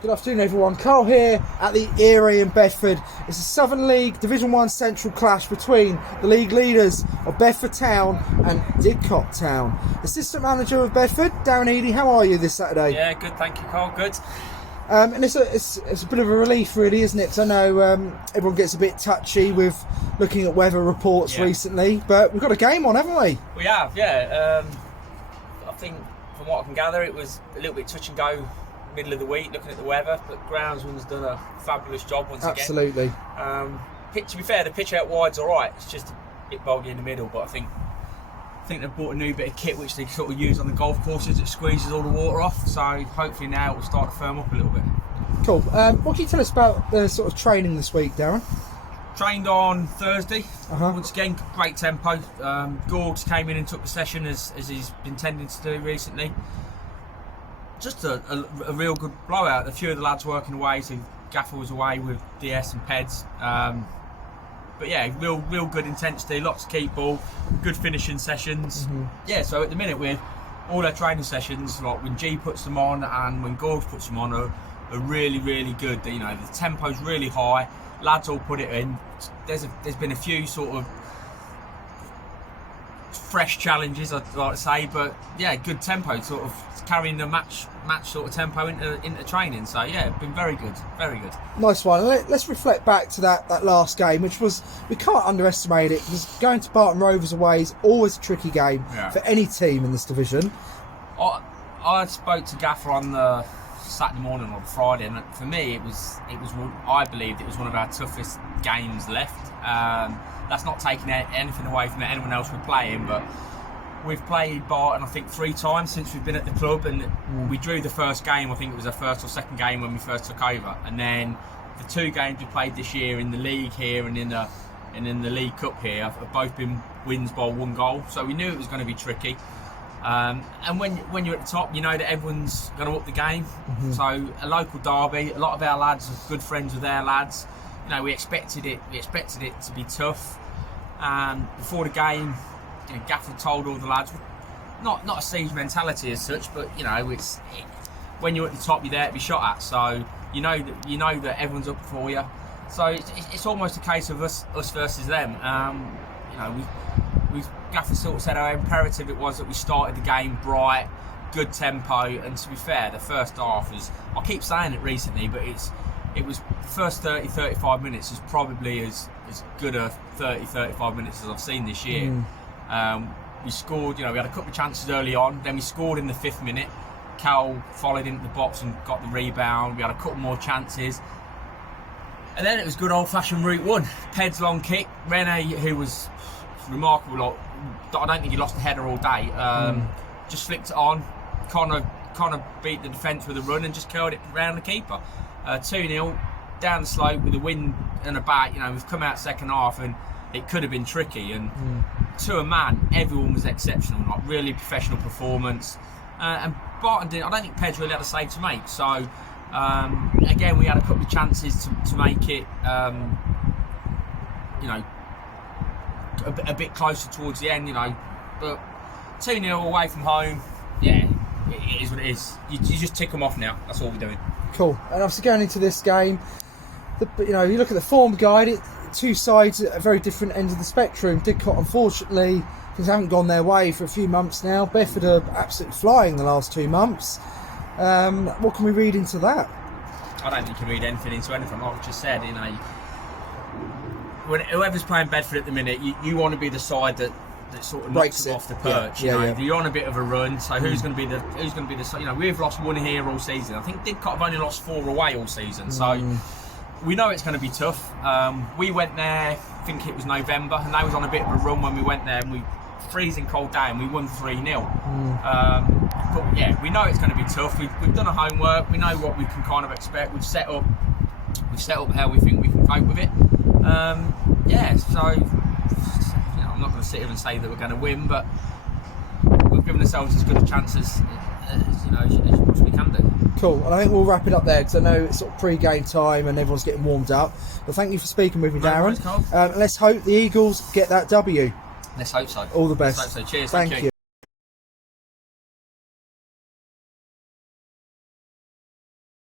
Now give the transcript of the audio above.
Good afternoon everyone, Carl here at the Edey in Bedford. It's a Southern League Division 1 Central clash between the league leaders of Bedford Town and Didcot Town. Assistant Manager of Bedford, Darren Edey, how are you this Saturday? Yeah, good, thank you Carl, good. And it's a bit of a relief really, isn't it? Because I know everyone gets a bit touchy with looking at weather reports recently, but we've got a game on, haven't we? We have, yeah. I think from what I can gather it was a little bit touch and go middle of the week looking at the weather, but groundsman's done a fabulous job once again. Absolutely. To be fair, the pitch out wide's alright, it's just a bit boggy in the middle, but I think they've bought a new bit of kit which they sort of use on the golf courses that squeezes all the water off, so hopefully now it will start to firm up a little bit. Cool. What can you tell us about the sort of training this week, Darren? Trained on Thursday, once again, great tempo. Gorgs came in and took the session as he's been tending to do recently. Just a real good blowout. A few of the lads working away, so Gaffer was away with DS and Peds. But yeah, real good intensity, lots of keep ball, good finishing sessions. Yeah, so at the minute with all our training sessions, like when G puts them on and when Gorgs puts them on, are really, really good. You know, the tempo's really high, lads all put it in. There's been a few sort of fresh challenges, I'd like to say, but yeah, good tempo, sort of carrying the match sort of tempo into training. So yeah, been very good, very good. Nice one. Let's reflect back to that last game, which was, we can't underestimate it, because going to Barton Rovers away is always a tricky game for any team in this division. I spoke to Gaffer on the Saturday morning or the Friday, and for me it was I believed it was one of our toughest games left. That's not taking anything away from anyone else we're playing, but we've played Barton I think 3 times since we've been at the club, and we drew the first game. I think it was our first or second game when we first took over, and then the 2 games we played this year in the league here and in the League Cup here have both been wins by 1 goal, so we knew it was going to be tricky. And when you're at the top, you know that everyone's going to up the game. So a local derby, a lot of our lads are good friends with their lads. You know, we expected it to be tough. Before the game, you know, Gaffer told all the lads, not a siege mentality as such, but you know, when you're at the top, you're there to be shot at. So you know that everyone's up for you. So it's almost a case of us versus them. You know, Gaffer sort of said how imperative it was that we started the game bright, good tempo, and to be fair, the first half was, I keep saying it recently, but it was the first 30-35 minutes is probably as good a 30-35 minutes as I've seen this year. We scored, you know, we had a couple of chances early on, then we scored in the 5th minute. Cal followed into the box and got the rebound. We had a couple more chances. And then it was good old-fashioned route 1. Ped's long kick. Rene, who was remarkable, I don't think he lost the header all day. Just flicked it on. Connor beat the defence with a run and just curled it round the keeper. 2-0 down the slope with a wind and a bat. You know, we've come out second half and it could have been tricky. And to a man, everyone was exceptional. Like really professional performance. And Barton didn't. I don't think Pedro really had a save to make. So again, we had a couple of chances to make it. You know, a bit closer towards the end, you know, but 2-0 away from home, yeah, it is what it is. You just tick them off now. That's all we're doing. Cool. And obviously going into this game, you know, you look at the form guide, 2 sides at very different ends of the spectrum. Didcot, unfortunately, things haven't gone their way for a few months now. Bedford are absolutely flying the last 2 months. What can we read into that? I don't think you can read anything into anything. Like I just said, you know, whoever's playing Bedford at the minute, you want to be the side that sort of knocks them off the perch. You know, you're on a bit of a run, so who's going to be the you know, we've lost 1 here all season. I think Didcot have only lost 4 away all season, so we know it's going to be tough. We went there, I think it was November, and they was on a bit of a run when we went there, and we freezing cold day, and we won 3-0. But yeah, we know it's going to be tough. We've done our homework. We know what we can kind of expect. We've set up how we think we can cope with it. Yeah, so you know, I'm not going to sit here and say that we're going to win, but we've given ourselves as good a chance as you know, as possibly can do. Cool, and I think we'll wrap it up there because I know it's sort of pre-game time and everyone's getting warmed up. But thank you for speaking with me, Darren. Let's hope the Eagles get that W. Let's hope so. All the best. Let's hope so. Cheers. Thank you.